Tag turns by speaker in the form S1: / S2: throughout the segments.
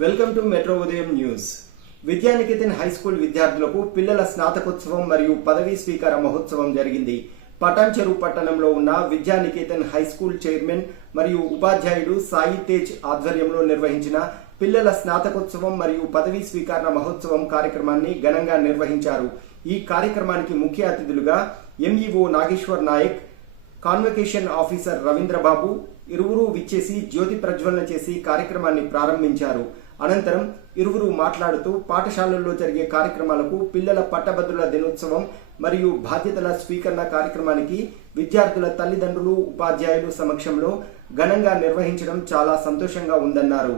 S1: Welcome to metro ఉదయం news. Vidyaniketan high school విద్యార్థులకు పిల్లల స్నాతకోత్సవం మరియు పదవీ స్వీకార మహోత్సవం జరిగింది. పటాన్ చెరువు పట్టణంలో ఉన్న విద్యానికేతన్ హై స్కూల్ చైర్మన్ మరియు ఉపాధ్యాయుడు సాయి తేజ్ ఆధ్వర్యంలో నిర్వహించిన పిల్లల స్నాతకోత్సవం మరియు పదవీ స్వీకార మహోత్సవం కార్యక్రమాన్ని ఘనంగా నిర్వహించారు. ఈ కార్యక్రమానికి ముఖ్య అతిథులుగా MEO Nageshwar Nayak convocation officer Ravindrababu ఇరువురు విచ్చేసి జ్యోతి ప్రజ్వలన చేసి కార్యక్రమాన్ని ప్రారంభించారు. అనంతరం ఇరువురు మాట్లాడుతూ పాఠశాలల్లో జరిగే కార్యక్రమాలకు పిల్లల పట్టభద్రుల దినోత్సవం మరియు బాధ్యతల స్వీకరణ కార్యక్రమానికి విద్యార్థుల తల్లిదండ్రులు ఉపాధ్యాయులు సమక్షంలో ఘనంగా నిర్వహించడం చాలా సంతోషంగా ఉందన్నారు.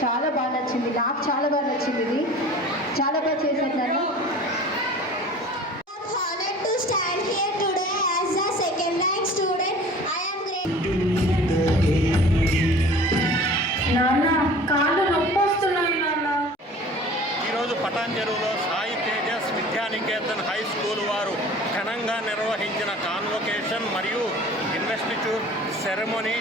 S2: చాలా బాగా నచ్చింది. నాకు చాలా బాగా నచ్చింది ఇది. చాలా బాగా చేశాను నన్ను
S3: ఈరోజు పటాన్ చెరువులో సాయి తేజస్ విద్యానికేతన్ హై స్కూల్ వారు ఘనంగా నిర్వహించిన కాన్వకేషన్ మరియు ఇన్వెస్టిట్యూట్ సెరమోనీ.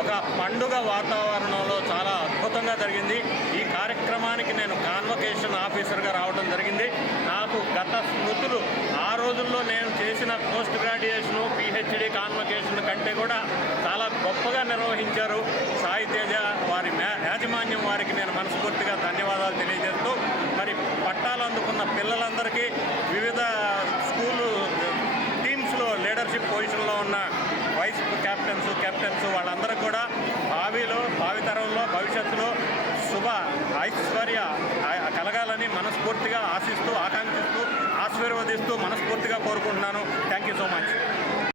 S3: ఒక పండుగ వాతావరణంలో చాలా అద్భుతంగా జరిగింది. ఈ కార్యక్రమానికి నేను కాన్వకేషన్ ఆఫీసర్గా రావడం జరిగింది. నాకు గత స్మృతులు ఆ రోజుల్లో నేను చేసిన పోస్ట్ గ్రాడ్యుయేషను పిహెచ్డి కాన్వకేషన్ కంటే కూడా చాలా గొప్పగా నిర్వహించారు సాయితేజ వారి యాజమాన్యం వారికి నేను మనస్ఫూర్తిగా ధన్యవాదాలు తెలియజేస్తూ మరి పట్టాలు అందుకున్న పిల్లలందరికీ వివిధ స్కూలు టీమ్స్లో లీడర్షిప్ పొజిషన్లో ఉన్న కెప్టెన్స్ కెప్టెన్స్ వాళ్ళందరూ కూడా భావిలో భావితరంలో భవిష్యత్తులో శుభ ఐశ్వర్య కలగాలని మనస్ఫూర్తిగా ఆశిస్తూ ఆకాంక్షిస్తూ ఆశీర్వదిస్తూ మనస్ఫూర్తిగా కోరుకుంటున్నాను. Thank you so much